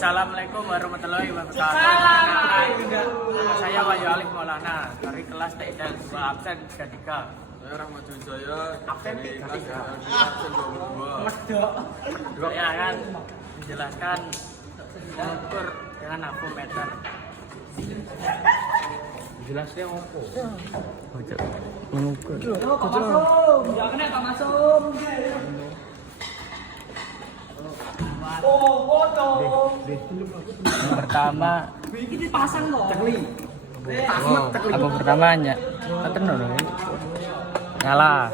Assalamualaikum warahmatullahi wabarakatuh. Nama saya Wahyu Alif Maulana dari kelas TIL 2 absen 3. Saya Rahmat Wijaya Absen dari 3. kelas absen 22. Saya akan menjelaskan mengukur dengan apometer. Jelasnya apa? Mengukur. Yang pertama apa pertamanya nyala,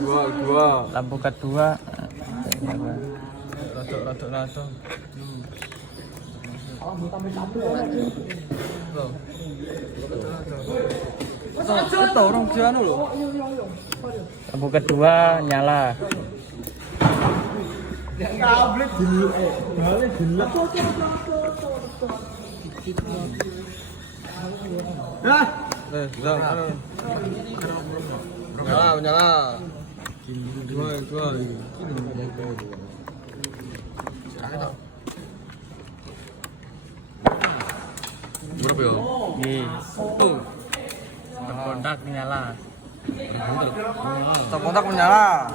Dua. lampu kedua Lato. Orang piano loh. lampu kedua nyala, Tablet dulu, balik dulu. Nah, nyala. Dua. Berapa ya? berkontak nyala. Stop kontak menyala.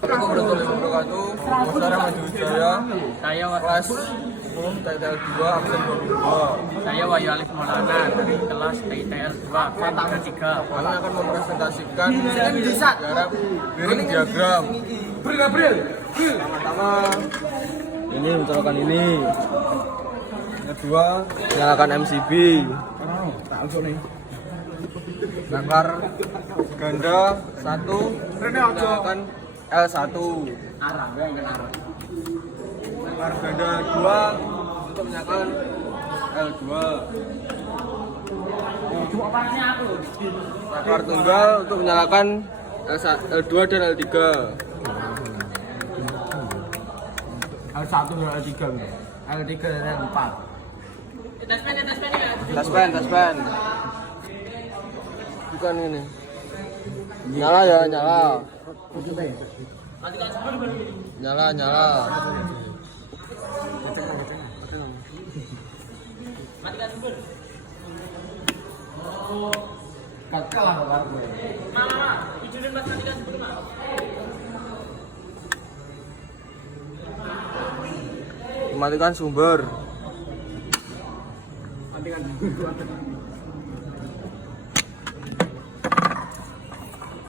Assalamualaikum warahmatullahi wabarakatuh. Saya Rahmat Wijaya, Saya kelas 10 TIL 2 absen 22. Saya Wahyu Alif Maulana dari kelas TIL 2 absen 3. Kami akan mempresentasikan jarak bearing diagram. Pertama, ini mencolokan ini. Kedua, nyalakan MCB. Bakar ganda 1, nyalakan L1. Bakar ganda 2 untuk menyalakan L2. Bakar tunggal untuk menyalakan L2 dan L3. L1 dan L3. L3 dan L4. Taspen. Bukan ini. Nyala ya, nyala. Nyala. Matikan sumber.